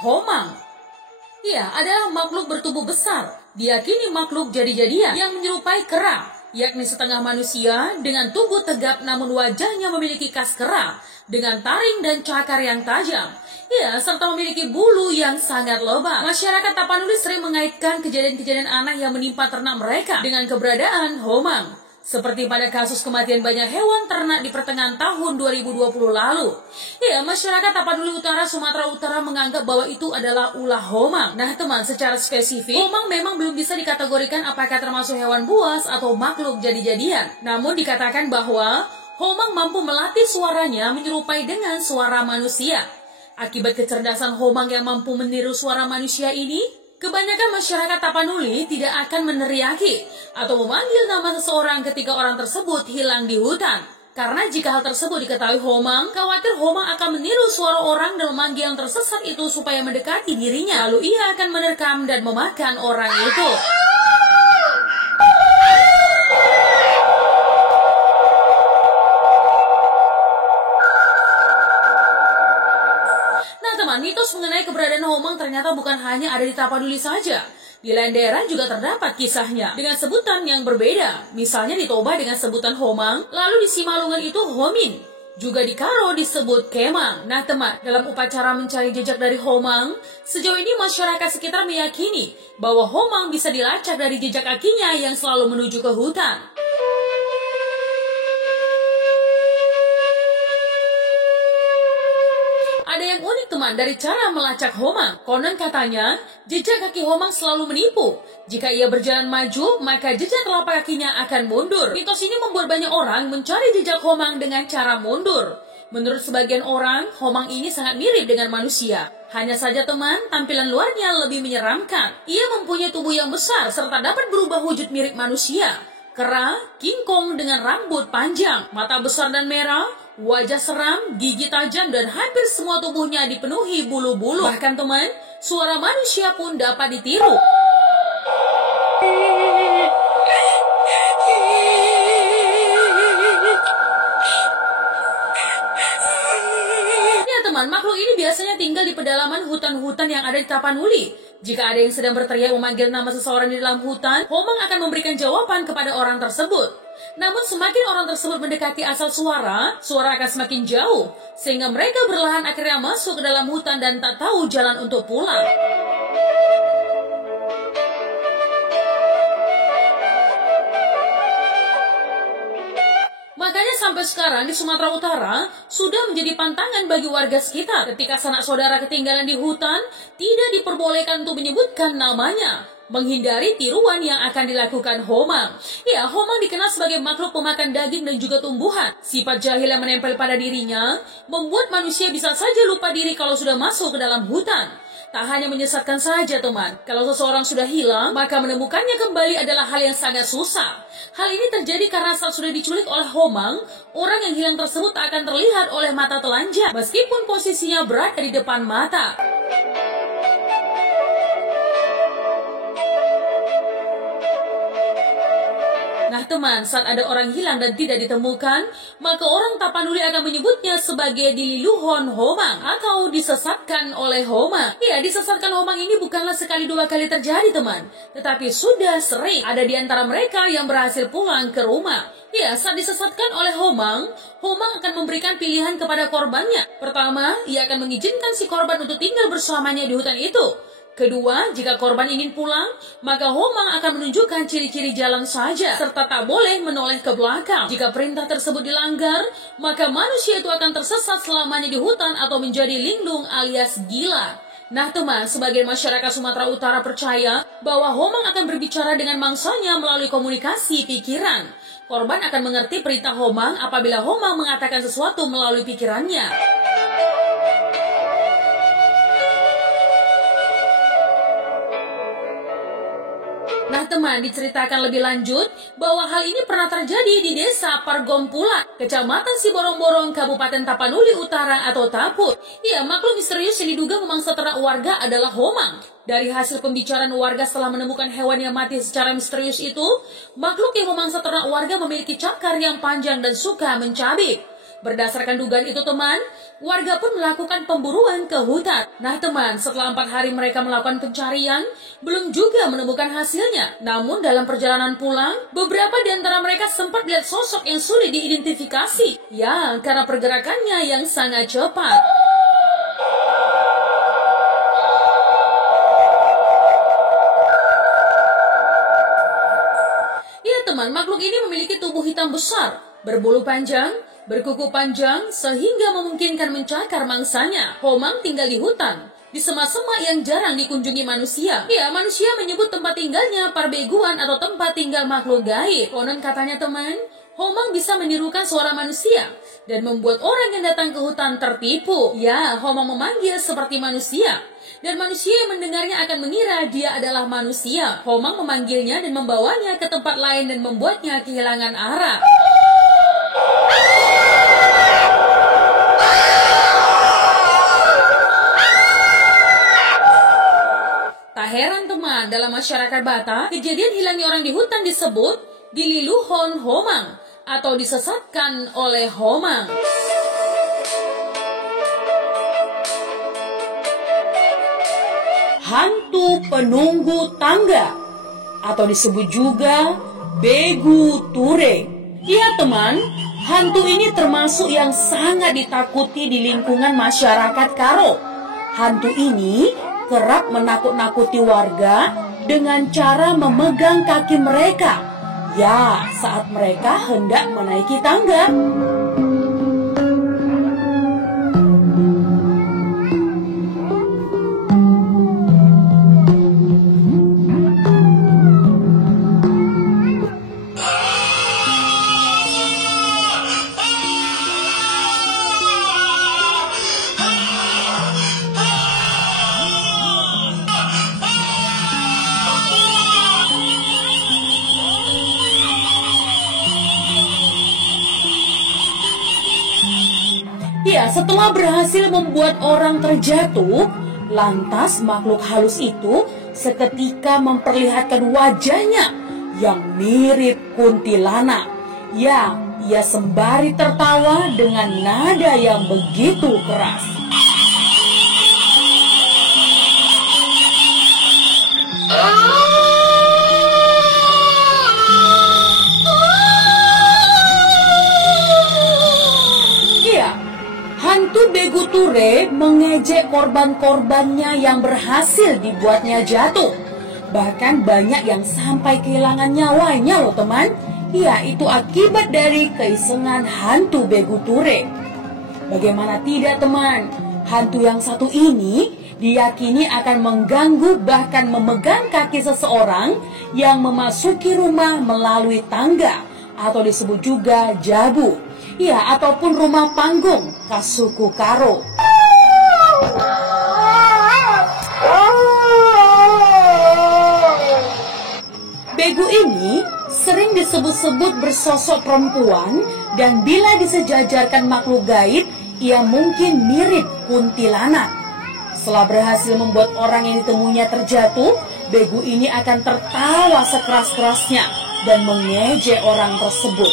Homang. Ia adalah makhluk bertubuh besar, diyakini makhluk jadi-jadian yang menyerupai kera, yakni setengah manusia dengan tubuh tegap namun wajahnya memiliki kas kera, dengan taring dan cakar yang tajam. Ia serta memiliki bulu yang sangat lebat. Masyarakat Tapanuli sering mengaitkan kejadian-kejadian aneh yang menimpa ternak mereka dengan keberadaan homang. Seperti pada kasus kematian banyak hewan ternak di pertengahan tahun 2020 lalu. Ya, masyarakat Tapanuli Utara, Sumatera Utara menganggap bahwa itu adalah ulah homang. Nah teman, secara spesifik, homang memang belum bisa dikategorikan apakah termasuk hewan buas atau makhluk jadi-jadian. Namun dikatakan bahwa homang mampu melatih suaranya menyerupai dengan suara manusia. Akibat kecerdasan homang yang mampu meniru suara manusia ini, kebanyakan masyarakat Tapanuli tidak akan meneriaki atau memanggil nama seseorang ketika orang tersebut hilang di hutan. Karena jika hal tersebut diketahui homang, khawatir homang akan meniru suara orang dan memanggil yang tersesat itu supaya mendekati dirinya. Lalu ia akan menerkam dan memakan orang itu. Mitos mengenai keberadaan homang ternyata bukan hanya ada di Tapanuli saja. Di lain daerah juga terdapat kisahnya dengan sebutan yang berbeda. Misalnya di Toba dengan sebutan homang, lalu di Simalungun itu homin. Juga di Karo disebut kemang. Nah teman, dalam upacara mencari jejak dari homang, sejauh ini masyarakat sekitar meyakini bahwa homang bisa dilacak dari jejak kakinya yang selalu menuju ke hutan. Ada yang unik teman dari cara melacak homang. Konon katanya, jejak kaki homang selalu menipu. Jika ia berjalan maju, maka jejak telapak kakinya akan mundur. Mitos ini membuat banyak orang mencari jejak homang dengan cara mundur. Menurut sebagian orang, homang ini sangat mirip dengan manusia. Hanya saja teman, tampilan luarnya lebih menyeramkan. Ia mempunyai tubuh yang besar serta dapat berubah wujud mirip manusia. Kera, kingkong dengan rambut panjang, mata besar dan merah, wajah seram, gigi tajam, dan hampir semua tubuhnya dipenuhi bulu-bulu. Bahkan teman, suara manusia pun dapat ditiru. Ya teman, makhluk ini biasanya tinggal di pedalaman hutan-hutan yang ada di Tapanuli. Jika ada yang sedang berteriak memanggil nama seseorang di dalam hutan, homang akan memberikan jawaban kepada orang tersebut. Namun semakin orang tersebut mendekati asal suara akan semakin jauh, sehingga mereka berlahan akhirnya masuk ke dalam hutan dan tak tahu jalan untuk pulang. Makanya sampai sekarang di Sumatera Utara sudah menjadi pantangan bagi warga sekitar. Ketika sanak saudara ketinggalan di hutan, tidak diperbolehkan untuk menyebutkan namanya, menghindari tiruan yang akan dilakukan homang. Ya, homang dikenal sebagai makhluk pemakan daging dan juga tumbuhan. Sifat jahil yang menempel pada dirinya membuat manusia bisa saja lupa diri kalau sudah masuk ke dalam hutan. Tak hanya menyesatkan saja teman, kalau seseorang sudah hilang, maka menemukannya kembali adalah hal yang sangat susah. Hal ini terjadi karena saat sudah diculik oleh homang, orang yang hilang tersebut akan terlihat oleh mata telanjang, meskipun posisinya berada di depan mata. Nah teman, saat ada orang hilang dan tidak ditemukan, maka orang Tapanuli akan menyebutnya sebagai dililuhon homang atau disesatkan oleh homang. Ya, disesatkan homang ini bukanlah sekali dua kali terjadi teman, tetapi sudah sering ada di antara mereka yang berhasil pulang ke rumah. Ya, saat disesatkan oleh homang, homang akan memberikan pilihan kepada korbannya. Pertama, ia akan mengizinkan si korban untuk tinggal bersamanya di hutan itu. Kedua, jika korban ingin pulang, maka homang akan menunjukkan ciri-ciri jalan saja, serta tak boleh menoleh ke belakang. Jika perintah tersebut dilanggar, maka manusia itu akan tersesat selamanya di hutan atau menjadi linglung alias gila. Nah teman, sebagian masyarakat Sumatera Utara percaya bahwa homang akan berbicara dengan mangsanya melalui komunikasi pikiran. Korban akan mengerti perintah homang apabila homang mengatakan sesuatu melalui pikirannya. Nah teman, diceritakan lebih lanjut bahwa hal ini pernah terjadi di desa Pargompulat, Kecamatan Siborong-Borong, Kabupaten Tapanuli Utara atau Taput. Ya, makhluk misterius yang diduga memangsa ternak warga adalah homang. Dari hasil pembicaraan warga setelah menemukan hewan yang mati secara misterius itu, makhluk yang memangsa ternak warga memiliki cakar yang panjang dan suka mencabik. Berdasarkan dugaan itu teman, warga pun melakukan pemburuan ke hutan. Nah teman, setelah 4 hari mereka melakukan pencarian, belum juga menemukan hasilnya. Namun dalam perjalanan pulang, beberapa di antara mereka sempat lihat sosok yang sulit diidentifikasi. Ya, karena pergerakannya yang sangat cepat. Ya teman, makhluk ini memiliki tubuh hitam besar, berbulu panjang, berkuku panjang, sehingga memungkinkan mencakar mangsanya. Homang tinggal di hutan, di semak-semak yang jarang dikunjungi manusia. Ya, manusia menyebut tempat tinggalnya parbeguan atau tempat tinggal makhluk gaib. Konon katanya teman, Homang bisa menirukan suara manusia dan membuat orang yang datang ke hutan tertipu. Ya, Homang memanggil seperti manusia. Dan manusia yang mendengarnya akan mengira dia adalah manusia. Homang memanggilnya dan membawanya ke tempat lain dan membuatnya kehilangan arah. Tak heran teman, dalam masyarakat Batak, kejadian hilangnya orang di hutan disebut dililuhon Homang atau disesatkan oleh Homang. Hantu penunggu tangga atau disebut juga Begu Ture. Ya teman, hantu ini termasuk yang sangat ditakuti di lingkungan masyarakat Karo. Hantu ini kerap menakut-nakuti warga dengan cara memegang kaki mereka. Ya, saat mereka hendak menaiki tangga. Ya, setelah berhasil membuat orang terjatuh, lantas makhluk halus itu seketika memperlihatkan wajahnya yang mirip kuntilanak. Ya, ia sembari tertawa dengan nada yang begitu keras. Hantu Begu Ture mengejek korban-korbannya yang berhasil dibuatnya jatuh. Bahkan banyak yang sampai kehilangan nyawanya loh teman. Ya, itu akibat dari keisengan hantu Begu Ture. Bagaimana tidak teman? Hantu yang satu ini diyakini akan mengganggu bahkan memegang kaki seseorang yang memasuki rumah melalui tangga atau disebut juga jabu. Ya, ataupun rumah panggung khas suku Karo. Begu ini sering disebut-sebut bersosok perempuan dan bila disejajarkan makhluk gaib, ia mungkin mirip kuntilanak. Setelah berhasil membuat orang yang ditemuinya terjatuh, Begu ini akan tertawa sekeras-kerasnya dan mengejek orang tersebut.